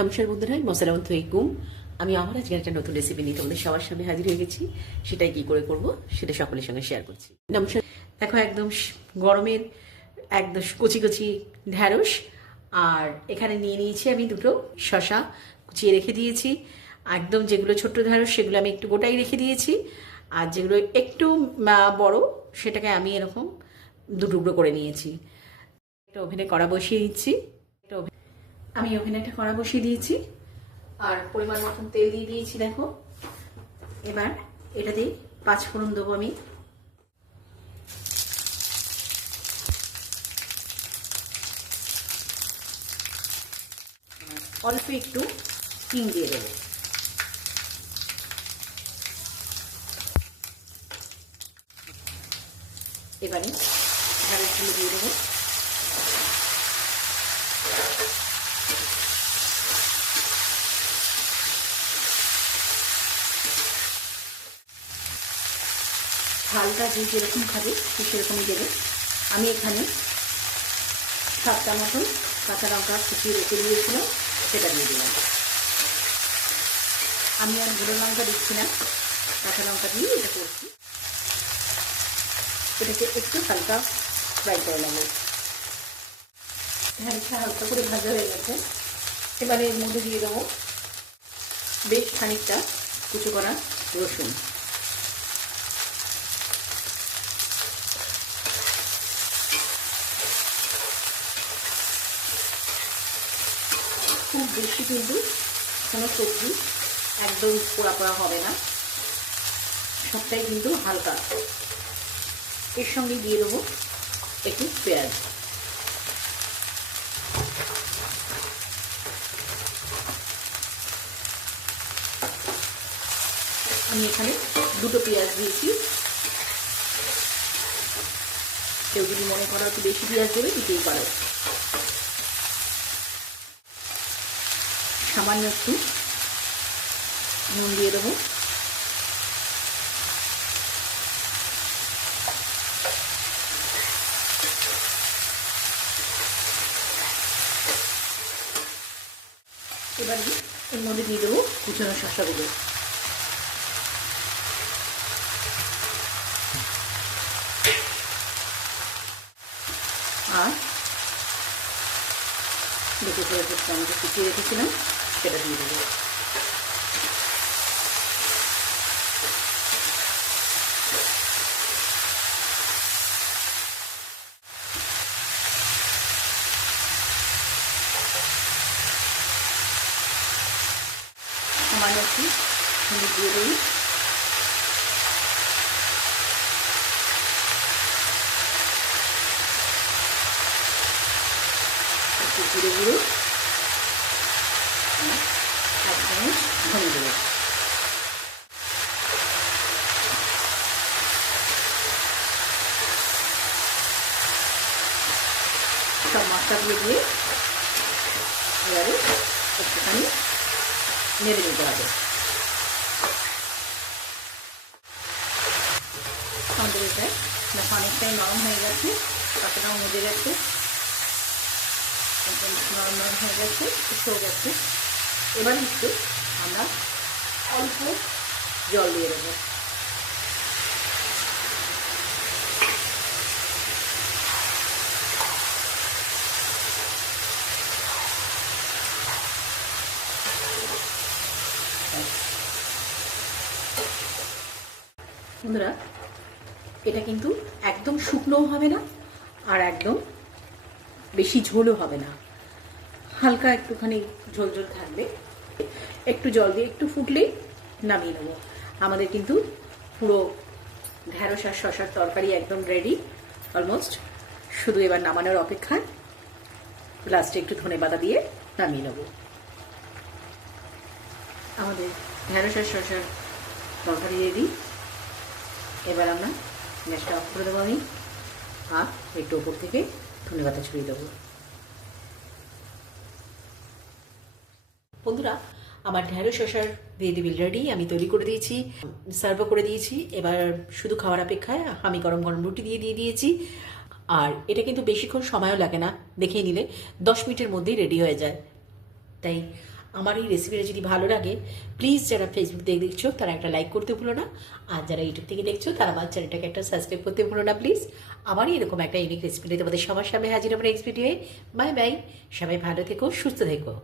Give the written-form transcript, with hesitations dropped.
নমস্কার বন্ধুরা, মশালাম থইকুম। আমি আমার আজকে একটা নতুন রেসিপি নিয়ে তোমাদের সবার সামনে হাজির হয়ে গেছি। সেটাই কি করে করব সেটা সকলের সঙ্গে শেয়ার করছি। নমস্কার। দেখো, একদম গরমের একদম কচি কচি ঢ্যাঁড়স, আর এখানে নিয়ে নিয়েছি আমি দুটো শশা কুচিয়ে রেখে দিয়েছি। একদম যেগুলো ছোট্ট ঢ্যাঁড়স সেগুলো আমি একটু গোটাই রেখে দিয়েছি, আর যেগুলো একটু বড় সেটাকে আমি এরকম দু টুকরো করে নিয়েছি। একটা ওভেনে কড়া বসিয়ে দিচ্ছি। আমি ওভেনে একটা কড়া বসিয়ে দিয়েছি আর পরিমাণ মতন তেল দিয়ে দিয়েছি। দেখো, এবার এটাতে 5 ফোড়ন দেবো আমি। অল্প একটু হিং দিয়ে দেবো। এবারে ঢ্যাঁড়সগুলো দিয়ে দেবো। ঝালটা যে যেরকম খাবে সেরকমই দেবে। আমি এখানে 7টা মতন কাঁচা লঙ্কা কুচিয়ে রেখে দিয়েছিলাম, সেটা দিয়ে দিলাম। আমি আর গুঁড়ো লঙ্কা দিচ্ছি না, কাঁচা লঙ্কা দিয়ে এটা করছি। এটাকে একটু হালকা ফ্রাই করে নেব। ঢ্যাঁড়সটা হালকা করে ভাজা হয়ে গেছে। এবারে এর মধ্যে দিয়ে দেবো বেশ খানিকটা কুচো করা রসুন। খুব বেশি কিন্তু কোনো সবজি একদম পোড়া পোড়া হবে না, সবটাই কিন্তু হালকা। এর সঙ্গে দিয়ে দেবো একটু পেঁয়াজ। আমি এখানে 2টো পেঁয়াজ দিয়েছি। কেউ যদি মনে করো একটু বেশি পেঁয়াজ দেবে দিতেই পারো। সামান্য একটু নুন দিয়ে দেবো। এবার এর মধ্যে দিয়ে দেবো কুচানো শসাগুলো। আর দুটো করে যে টমেটো কুচিয়ে রেখেছিলাম সেটা দিয়ে দেবো। সামান্য একটু হলুদ দিয়ে দেবো। একটু জিরে গুঁড়ো, 1 চামচ ধনে দেবো। সব মশলাগুলো দিয়ে এবারে একটুখানি নেড়ে নিতে হবে। আমাদের এটা দেখো অনেকটাই নরম হয়ে গেছে, পাতাটাও মজে গেছে, একদম নরম নরম হয়ে গেছে, শুকিয়ে গেছে। এবার একটু আমরা অল্প জল দিয়ে দেবো। বন্ধুরা, এটা কিন্তু একদম শুকনোও হবে না আর একদম বেশি ঝোলও হবে না, হালকা একটুখানি ঝোল ঝোল থাকবে। একটু জল দিয়ে একটু ফুটলেই নামিয়ে নেবো। আমাদের কিন্তু পুরো ঢ্যাঁড়স আর শসার তরকারি একদম রেডি অলমোস্ট। শুধু এবার নামানোর অপেক্ষা। লাস্টে একটু ধনেপাতা দিয়ে নামিয়ে নেবো। আমাদের ঢ্যাঁড়স আর শসার তরকারি রেডি। এবার আমরা গ্যাসটা অফ করে দেবো আমি, আর একটু ওপর থেকে ধনেপাতা ছড়িয়ে দেবো। বন্ধুরা, আমার ঢ্যাঁড়স শসার ভেজিটেবিল রেডি, আমি তৈরি করে দিয়েছি, সার্ভও করে দিয়েছি। এবার শুধু খাওয়ার অপেক্ষায় আমি গরম গরম রুটি দিয়ে দিয়েছি। আর এটা কিন্তু বেশিক্ষণ সময়ও লাগে না, দেখিয়ে নিলে 10 মিনিটের মধ্যেই রেডি হয়ে যায়। তাই আমার এই রেসিপিটা যদি ভালো লাগে প্লিজ যারা ফেসবুক থেকে দেখছো তারা একটা লাইক করতে ভুলো না, আর যারা ইউটিউব থেকে দেখছো তারা আমার চ্যানেলটাকে একটা সাবস্ক্রাইব করতে ভুলো না প্লিজ। আবার এরকম একটা ইউনিক রেসিপি তোমাদের সবার সামনে হাজির হবে নেক্সট ভিডিওয়ে। বাই বাই, সবাই ভালো থেকো, সুস্থ থেকো।